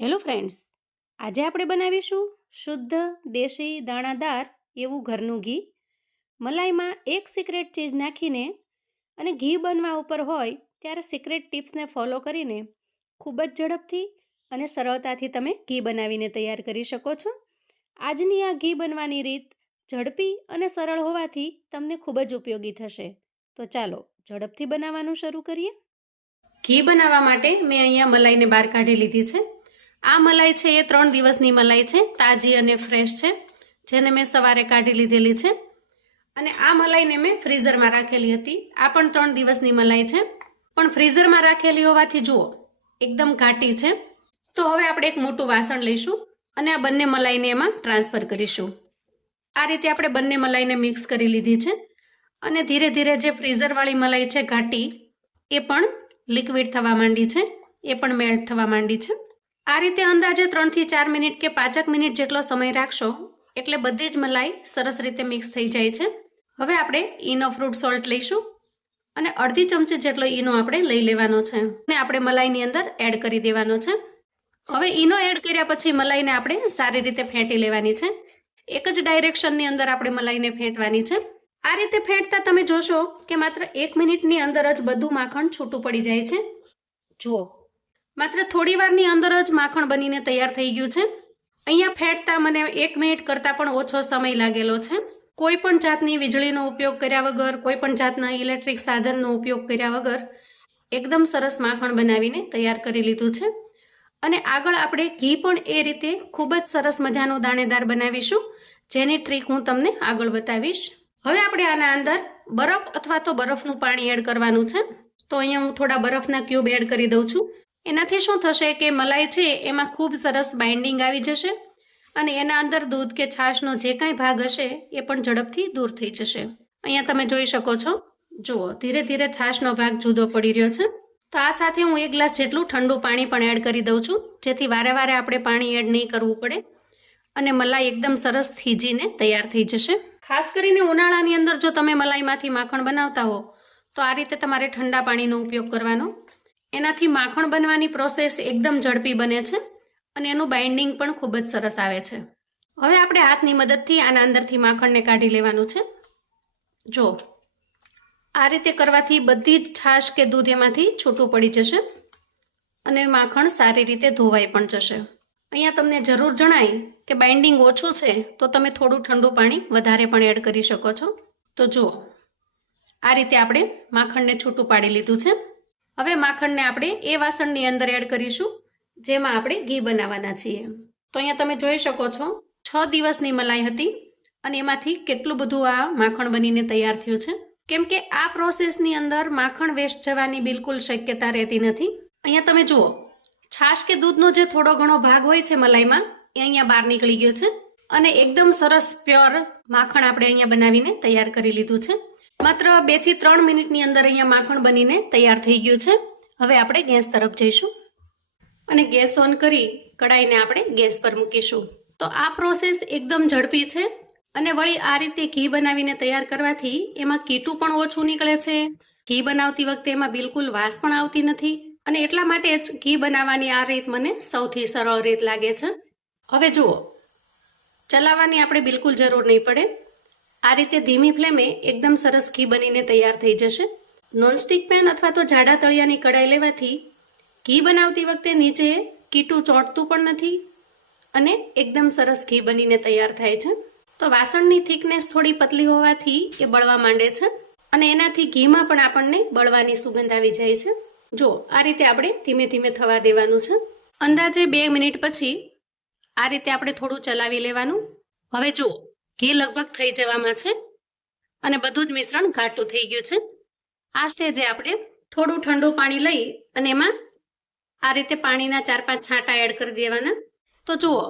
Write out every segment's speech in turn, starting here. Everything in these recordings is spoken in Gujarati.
હેલો ફ્રેન્ડ્સ, આજે આપણે બનાવીશું શુદ્ધ દેશી દાણાદાર એવું ઘરનું ઘી. મલાઈમાં એક સિક્રેટ ચીજ નાખીને અને ઘી બનવા ઉપર હોય ત્યારે સિક્રેટ ટિપ્સને ફોલો કરીને ખૂબ જ ઝડપથી અને સરળતાથી તમે ઘી બનાવીને તૈયાર કરી શકો છો. આજની આ ઘી બનવાની રીત ઝડપી અને સરળ હોવાથી તમને ખૂબ જ ઉપયોગી થશે. તો ચાલો ઝડપથી બનાવવાનું શરૂ કરીએ. ઘી બનાવવા માટે મેં અહીંયા મલાઈને બહાર કાઢી લીધી છે. આ મલાઈ છે, એ ત્રણ દિવસની મલાઈ છે, તાજી અને ફ્રેશ છે, જેને મેં સવારે કાઢી લીધેલી છે. અને આ મલાઈને મેં ફ્રીઝરમાં રાખેલી હતી. આ પણ ત્રણ દિવસની મલાઈ છે. પણ ફ્રીઝરમાં રાખેલી હોવાથી જુઓ, એકદમ ઘાટી છે. તો હવે આપણે એક મોટું વાસણ લઈશું અને આ બંને મલાઈને એમાં ટ્રાન્સફર કરીશું. આ રીતે આપણે બંને મલાઈને મિક્સ કરી લીધી છે. અને ધીરે ધીરે જે ફ્રીઝરવાળી મલાઈ છે, ઘાટી, એ પણ લિક્વિડ થવા માંડી છે. એ પણ મેલ્ટ થવા માંડી છે. આ રીતે અંદાજે ત્રણથી ચાર મિનિટ કે પાંચક મિનિટ જેટલો સમય રાખશો, એટલે બધી જ મલાઈ સરસ રીતે મિક્સ થઈ જાય છે. હવે આપણે ઈનો ફ્રૂટ સોલ્ટ લઈશું અને અડધી ચમચી જેટલો ઈનો આપણે લઈ લેવાનો છે અને આપણે મલાઈની અંદર એડ કરી દેવાનો છે. હવે ઈનો એડ કર્યા પછી મલાઈને આપણે સારી રીતે ફેંટી લેવાની છે. એક જ ડાયરેક્શનની અંદર આપણે મલાઈને ફેંટવાની છે. આ રીતે ફેંટતા તમે જોશો કે માત્ર એક મિનિટની અંદર જ બધું માખણ છૂટું પડી જાય છે. જુઓ માત્ર થોડી વારની અંદર જ માખણ બનીને તૈયાર થઈ ગયું છે. અહીંયા ફેંટતા મને એક મિનિટ કરતાં પણ ઓછો સમય લાગેલો છે. કોઈ પણ જાતની વીજળીનો ઉપયોગ કર્યા વગર, કોઈ પણ જાતના ઇલેક્ટ્રિક સાધનનો ઉપયોગ કર્યા વગર એકદમ સરસ માખણ બનાવીને તૈયાર કરી લીધું છે. અને આગળ આપણે ઘી પણ એ રીતે ખૂબ જ સરસ મજાનું દાણેદાર બનાવીશું, જેની ટ્રીક હું તમને આગળ બતાવીશ. હવે આપણે આના અંદર બરફ અથવા તો બરફનું પાણી એડ કરવાનું છે. તો અહીંયા હું થોડા બરફના ક્યુબ એડ કરી દઉં છું. એનાથી શું થશે કે મલાઈ છે, એમાં ખૂબ સરસ બાઇન્ડિંગ આવી જશે અને એના અંદર દૂધ કે છાશનો જે કાંઈ ભાગ હશે, એ પણ ઝડપથી દૂર થઈ જશે. અહીંયા તમે જોઈ શકો છો. જુઓ, ધીરે ધીરે છાશનો ભાગ જુદો પડી રહ્યો છે. તો આ સાથે હું એક ગ્લાસ જેટલું ઠંડુ પાણી પણ એડ કરી દઉં છું, જેથી વારે વારે આપણે પાણી એડ નહીં કરવું પડે અને મલાઈ એકદમ સરસ થીજીને તૈયાર થઈ જશે. ખાસ કરીને ઉનાળાની અંદર જો તમે મલાઈમાંથી માખણ બનાવતા હો, તો આ રીતે તમારે ઠંડા પાણીનો ઉપયોગ કરવાનો. એનાથી માખણ બનવાની પ્રોસેસ એકદમ ઝડપી બને છે અને એનું બાઇન્ડિંગ પણ ખૂબ જ સરસ આવે છે. હવે આપણે હાથની મદદથી આના અંદરથી માખણને કાઢી લેવાનું છે. જો, આ રીતે કરવાથી બધી જ છાશ કે દૂધ એમાંથી છૂટું પડી જશે અને માખણ સારી રીતે ધોવાઈ પણ જશે. અહીંયા તમને જરૂર જણાય કે બાઇન્ડિંગ ઓછું છે તો તમે થોડું ઠંડુ પાણી વધારે પણ એડ કરી શકો છો. તો જુઓ આ રીતે આપણે માખણને છૂટું પાડી લીધું છે. હવે માખણને આપણે એ વાસણની અંદર એડ કરીશું, જેમાં આપણે ઘી બનાવવાના છીએ. તો અહીંયા તમે જોઈ શકો છો, છ દિવસની મલાઈ હતી અને એમાંથી કેટલું બધું આ માખણ બનીને તૈયાર થયું છે. કેમ કે આ પ્રોસેસની અંદર માખણ વેસ્ટ જવાની બિલકુલ શક્યતા રહેતી નથી. અહીંયા તમે જુઓ, છાશ કે દૂધનો જે થોડો ઘણો ભાગ હોય છે મલાઈમાં, એ અહીંયા બહાર નીકળી ગયો છે. અને એકદમ સરસ પ્યોર માખણ આપણે અહીંયા બનાવીને તૈયાર કરી લીધું છે. માત્ર બેથી ત્રણ મિનિટની અંદર અહીંયા માખણ બનીને તૈયાર થઈ ગયું છે. હવે આપણે ગેસ તરફ જઈશું અને ગેસ ઓન કરી કડાઈને આપણે ગેસ પર મૂકીશું. તો આ પ્રોસેસ એકદમ ઝડપી છે અને વળી આ રીતે ઘી બનાવીને તૈયાર કરવાથી એમાં કીટું પણ ઓછું નીકળે છે. ઘી બનાવતી વખતે એમાં બિલકુલ વાસ પણ આવતી નથી અને એટલા માટે જ ઘી બનાવવાની આ રીત મને સૌથી સરળ રીત લાગે છે. હવે જુઓ, ચલાવવાની આપણે બિલકુલ જરૂર નહીં પડે. આ રીતે ધીમી ફ્લેમે એકદમ સરસ ઘી બનીને તૈયાર થઈ જશે. નોનસ્ટિક પેન અથવા તો જાડા તળિયાની કડાઈ લેવાથી ઘી બનાવતી વખતે નીચે કીટું ચોંટતું પણ નથી અને એકદમ સરસ ઘી બનીને તૈયાર થાય છે. તો વાસણની થિકનેસ થોડી પતલી હોવાથી એ બળવા માંડે છે અને એનાથી ઘીમાં પણ આપણને બળવાની સુગંધ આવી જાય છે. જો, આ રીતે આપણે ધીમે ધીમે થવા દેવાનું છે. અંદાજે બે મિનિટ પછી આ રીતે આપણે થોડું ચલાવી લેવાનું. હવે જુઓ ઘી લગભગ થઈ જવામાં છે અને બધું જ મિશ્રણ ઘાટું થઈ ગયું છે. આ સ્ટેજે આપણે થોડું ઠંડુ પાણી લઈ અને એમાં આ રીતે પાણીના ચાર પાંચ છાંટા એડ કરી દેવાના. તો જુઓ,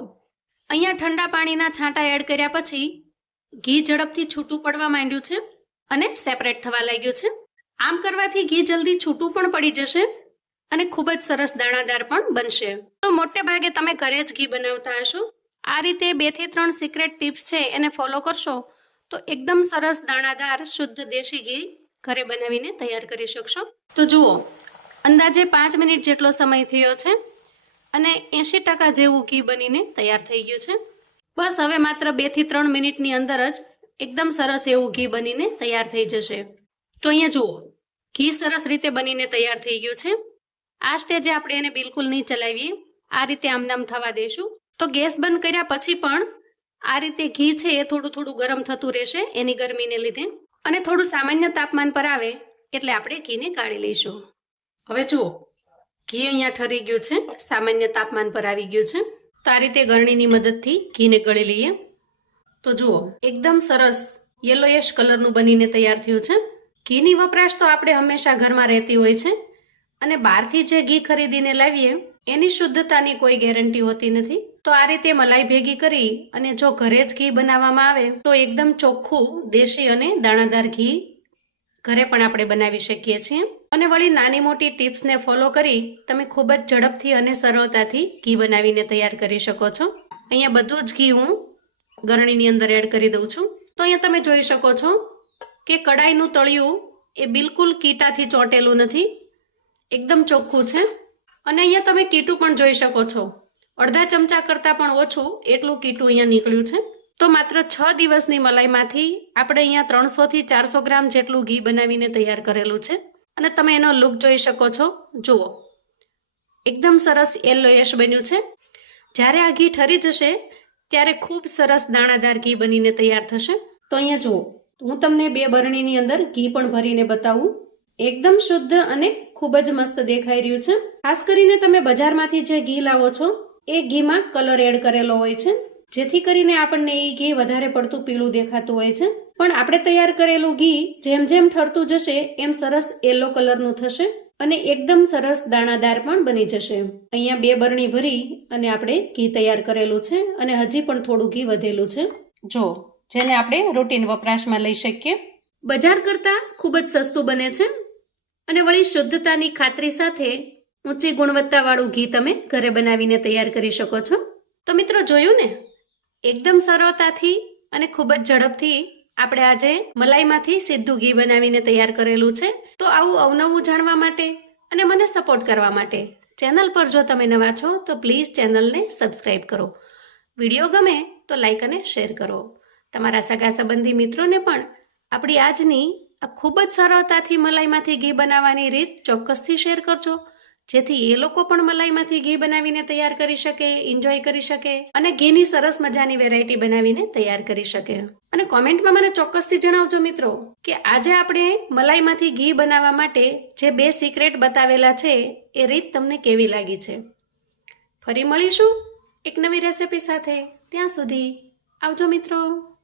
અહીંયા ઠંડા પાણીના છાંટા એડ કર્યા પછી ઘી ઝડપથી છૂટું પડવા માંડ્યું છે અને સેપરેટ થવા લાગ્યું છે. આમ કરવાથી ઘી જલ્દી છૂટું પણ પડી જશે અને ખૂબ જ સરસ દાણાદાર પણ બનશે. તો મોટે ભાગે તમે ઘરે જ ઘી બનાવતા હશો. આ રીતે બેથી ત્રણ સિક્રેટ ટિપ્સ છે એને ફોલો કરશો તો એકદમ સરસ દાણાદાર, શુદ્ધ દેશી ઘી ઘરે બનાવીને તૈયાર કરી શકશો. તો જુઓ, અંદાજે પાંચ મિનિટ જેટલો સમય થયો છે અને એંશી ટકા જેવું ઘી બનીને તૈયાર થઈ ગયું છે. બસ હવે માત્ર બેથી ત્રણ મિનિટની અંદર જ એકદમ સરસ એવું ઘી બનીને તૈયાર થઈ જશે. તો અહીંયા જુઓ, ઘી સરસ રીતે બનીને તૈયાર થઈ ગયું છે. આ સ્ટેજે આપણે એને બિલકુલ નહીં ચલાવીએ. આ રીતે આમનામ થવા દઈશું તો ગેસ બંધ કર્યા પછી પણ આ રીતે ઘી છે એ થોડું થોડું ગરમ થતું રહેશે એની ગરમીને લીધે અને થોડું સામાન્ય તાપમાન પર આવે એટલે આપણે ઘીને કાઢી લઈશું. હવે જુઓ, ઘી અહીંયા ઠરી ગયું છે, સામાન્ય તાપમાન પર આવી ગયું છે. તો આ રીતે ગરણીની મદદથી ઘીને ગળી લઈએ. તો જુઓ, એકદમ સરસ યલોયશ કલરનું બનીને તૈયાર થયું છે. ઘીની વપરાશ તો આપણે હંમેશા ઘરમાં રહેતી હોય છે. અને બહારથી જે ઘી ખરીદીને લાવીએ, એની શુદ્ધતાની કોઈ ગેરંટી હોતી નથી. તો આ રીતે મલાઈ ભેગી કરી અને જો ઘરે જ ઘી બનાવવામાં આવે, તો એકદમ ચોખ્ખું દેશી અને દાણાદાર ઘી ઘરે પણ આપણે બનાવી શકીએ છીએ. અને વળી નાની મોટી ટિપ્સને ફોલો કરી તમે ખૂબ જ ઝડપથી અને સરળતાથી ઘી બનાવીને તૈયાર કરી શકો છો. અહીંયા બધું જ ઘી હું ગરણીની અંદર એડ કરી દઉં છું. તો અહીંયા તમે જોઈ શકો છો કે કડાઈનું તળિયું એ બિલકુલ કીટાથી ચોંટેલું નથી, એકદમ ચોખ્ખું છે. અને અહીંયા તમે કીટું પણ જોઈ શકો છો. અડધા ચમચા કરતાં પણ ઓછું એટલું કીટું અહીંયા નીકળ્યું છે. તો માત્ર છ દિવસની મલાઈમાંથી આપણે અહીંયા ત્રણસોથી ચારસો ગ્રામ જેટલું ઘી બનાવીને તૈયાર કરેલું છે. અને તમે એનો લુક જોઈ શકો છો. જુઓ. એકદમ સરસ યશ બન્યું છે. જ્યારે આ ઘી ઠરી જશે, ત્યારે ખૂબ સરસ દાણાદાર ઘી બનીને તૈયાર થશે. તો અહીંયા જુઓ. હું તમને બે બરણીની અંદર ઘી પણ ભરીને બતાવું. એકદમ શુદ્ધ અને ખૂબ જ મસ્ત દેખાઈ રહ્યું છે. ખાસ કરીને તમે બજારમાંથી જે ઘી લાવો છો એ ઘીમાં કલર એડ કરેલો હોય છે. જેથી કરીને આપણને એ ઘી વધારે પડતું પીળું દેખાતું હોય છે. પણ આપણે તૈયાર કરેલું ઘી જેમ જેમ ઠરતું જશે, એમ સરસ યલો કલરનું થશે અને એકદમ સરસ દાણાદાર પણ બની જશે. અહીંયા બે બરણી ભરી અને આપણે ઘી તૈયાર કરેલું છે અને હજી પણ થોડું ઘી વધેલું છે. જો, જેને આપણે રૂટીન વપરાશમાં લઈ શકીએ. બજાર કરતાં ખૂબ જ સસ્તું બને છે અને વળી શુદ્ધતાની ખાતરી સાથે ઊંચી ગુણવત્તાવાળું ઘી તમે ઘરે બનાવીને તૈયાર કરી શકો છો. તો મિત્રો જોયું ને? એકદમ સરળતાથી અને ખૂબ જ ઝડપથી આપણે આજે મલાઈમાંથી સીધું ઘી બનાવીને તૈયાર કરેલું છે. તો આવું અવનવું જાણવા માટે અને મને સપોર્ટ કરવા માટે ચેનલ પર જો તમે નવા છો, તો પ્લીઝ ચેનલને સબસ્ક્રાઈબ કરો. વીડિયો ગમે તો લાઈક અને શેર કરો. તમારા સગા સંબંધી મિત્રોને પણ આપણી આજની આ ખૂબ જ સરળતાથી મલાઈમાંથી ઘી બનાવવાની રીત ચોક્કસથી શેર કરજો. જેથી એ લોકો પણ મલાઈમાંથી ઘી બનાવીને તૈયાર કરી શકે એન્જોય કરી શકે અને ઘીની સરસ મજાની વેરાયટી બનાવીને તૈયાર કરી શકે. અને કોમેન્ટમાં મને ચોક્કસથી જણાવજો મિત્રો કે આજે આપણે મલાઈમાંથી ઘી બનાવવા માટે જે બે સિક્રેટ બતાવેલા છે, એ રીત તમને કેવી લાગી છે? ફરી મળીશું એક નવી રેસિપી સાથે. ત્યાં સુધી આવજો મિત્રો.